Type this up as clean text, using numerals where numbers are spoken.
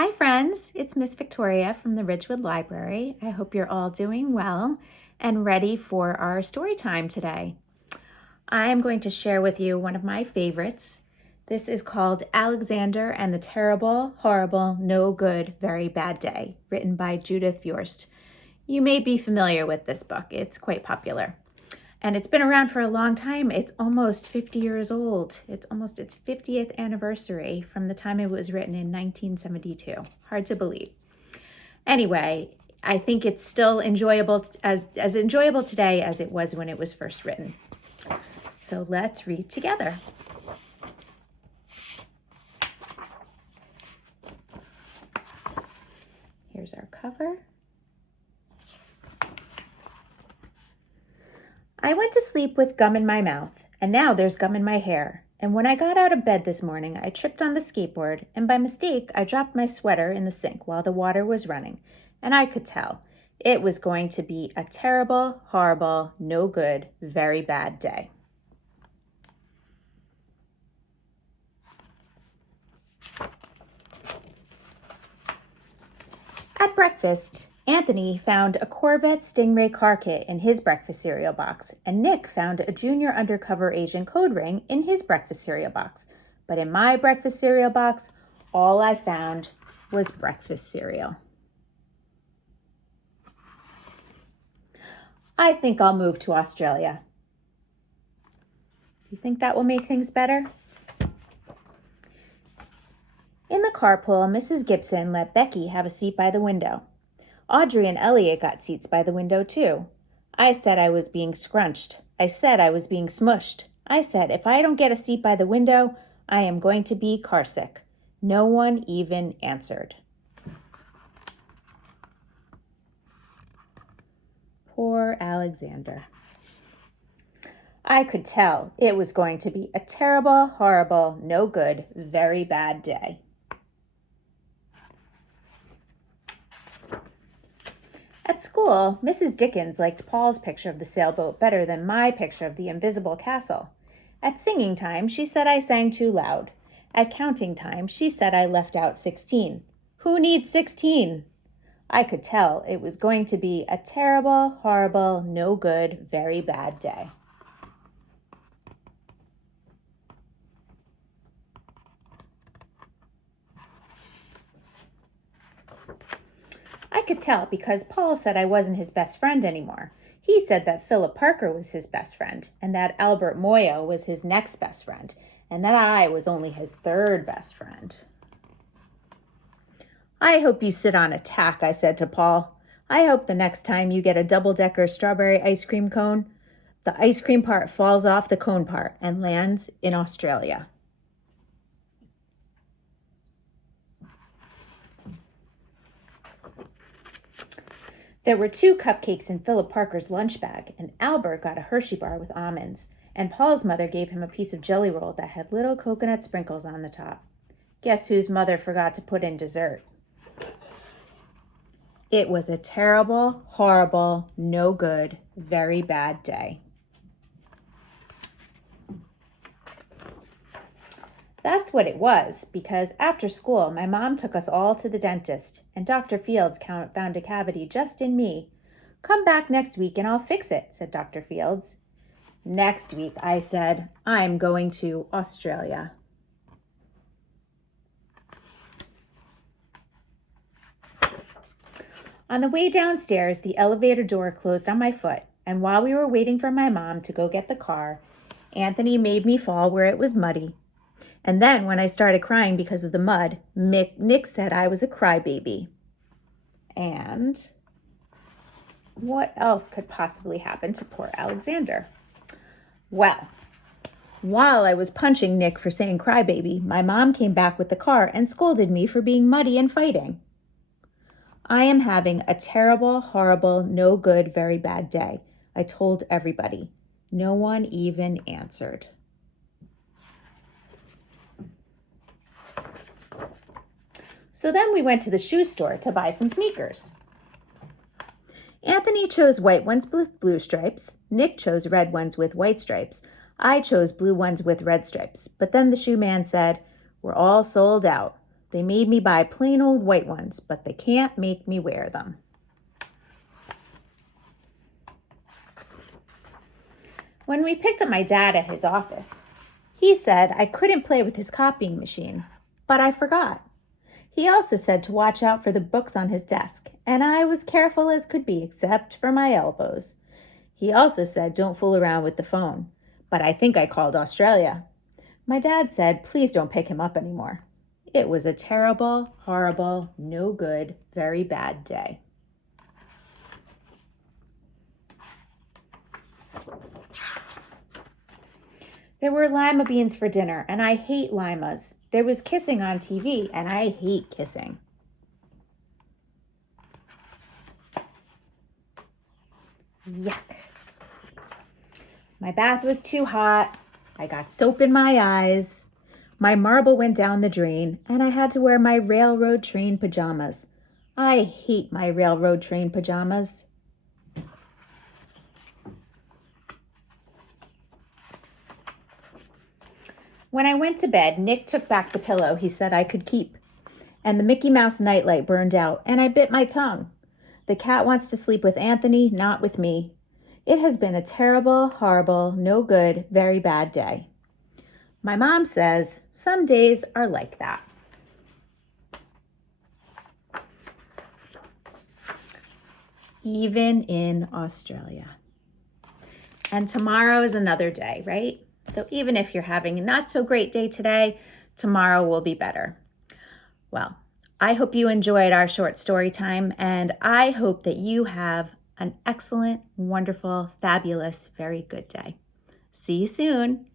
Hi friends, it's Miss Victoria from the Ridgewood Library. I hope you're all doing well and ready for our story time today. I am going to share with you one of my favorites. This is called Alexander and the Terrible, Horrible, No Good, Very Bad Day, written by Judith Viorst. You may be familiar with this book. It's quite popular. And it's been around for a long time. It's almost 50 years old. It's almost its 50th anniversary from the time it was written in 1972. Hard to believe. Anyway, I think it's still enjoyable, as enjoyable today as it was when it was first written. So let's read together. Here's our cover. I went to sleep with gum in my mouth, and now there's gum in my hair. And when I got out of bed this morning, I tripped on the skateboard, and by mistake, I dropped my sweater in the sink while the water was running. And I could tell it was going to be a terrible, horrible, no good, very bad day. At breakfast, Anthony found a Corvette Stingray car kit in his breakfast cereal box, and Nick found a junior undercover agent code ring in his breakfast cereal box. But in my breakfast cereal box, all I found was breakfast cereal. I think I'll move to Australia. You think that will make things better? In the carpool, Mrs. Gibson let Becky have a seat by the window. Audrey and Elliot got seats by the window, too. I said I was being scrunched. I said I was being smushed. I said if I don't get a seat by the window, I am going to be carsick. No one even answered. Poor Alexander. I could tell it was going to be a terrible, horrible, no good, very bad day. At school, Mrs. Dickens liked Paul's picture of the sailboat better than my picture of the invisible castle. At singing time, she said I sang too loud. At counting time, she said I left out 16. Who needs 16? I could tell it was going to be a terrible, horrible, no good, very bad day. I could tell because Paul said I wasn't his best friend anymore. He said that Philip Parker was his best friend, and that Albert Moyo was his next best friend, and that I was only his third best friend. I hope you sit on a tack, I said to Paul. I hope the next time you get a double-decker strawberry ice cream cone, the ice cream part falls off the cone part and lands in Australia. There were 2 cupcakes in Philip Parker's lunch bag, and Albert got a Hershey bar with almonds, and Paul's mother gave him a piece of jelly roll that had little coconut sprinkles on the top. Guess whose mother forgot to put in dessert? It was a terrible, horrible, no good, very bad day. That's what it was, because after school, my mom took us all to the dentist, and Dr. Fields found a cavity just in me. Come back next week and I'll fix it, said Dr. Fields. Next week, I said, I'm going to Australia. On the way downstairs, the elevator door closed on my foot, and while we were waiting for my mom to go get the car, Anthony made me fall where it was muddy. And then when I started crying because of the mud, Nick said I was a crybaby. And what else could possibly happen to poor Alexander? Well, while I was punching Nick for saying crybaby, my mom came back with the car and scolded me for being muddy and fighting. I am having a terrible, horrible, no good, very bad day. I told everybody. No one even answered. So then we went to the shoe store to buy some sneakers. Anthony chose white ones with blue stripes. Nick chose red ones with white stripes. I chose blue ones with red stripes. But then the shoe man said, "We're all sold out." They made me buy plain old white ones, but they can't make me wear them. When we picked up my dad at his office, he said I couldn't play with his copying machine, but I forgot. He also said to watch out for the books on his desk, and I was careful as could be except for my elbows. He also said don't fool around with the phone, but I think I called Australia. My dad said please don't pick him up anymore. It was a terrible, horrible, no good, very bad day. There were lima beans for dinner, and I hate limas. There was kissing on TV, and I hate kissing. Yuck. My bath was too hot. I got soap in my eyes. My marble went down the drain, and I had to wear my railroad train pajamas. I hate my railroad train pajamas. When I went to bed, Nick took back the pillow he said I could keep, and the Mickey Mouse nightlight burned out, and I bit my tongue. The cat wants to sleep with Anthony, not with me. It has been a terrible, horrible, no good, very bad day. My mom says some days are like that. Even in Australia. And tomorrow is another day, right? So even if you're having a not so great day today, tomorrow will be better. Well, I hope you enjoyed our short story time, and I hope that you have an excellent, wonderful, fabulous, very good day. See you soon.